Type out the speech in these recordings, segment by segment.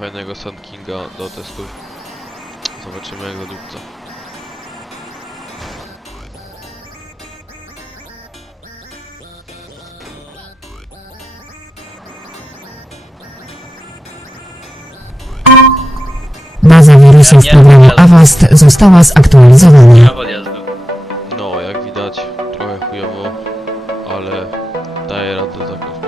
jednego Sun Kinga do testów. Zobaczymy jak zadupca. Baza wirusów programu. Avast została zaktualizowana. No, jak widać, trochę chujowo, ale daje radę taką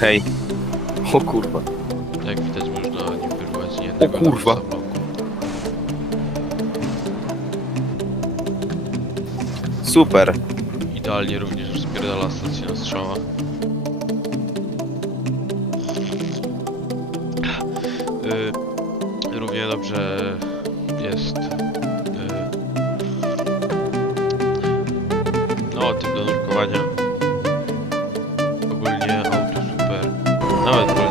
Hej. O kurwa. Jak widać, można nim wyrwać nie jednego kurwa. Super. Idealnie również spierdala stację na strzałach. Y, równie dobrze jest. Y, no, typ do nurkowania. Nawet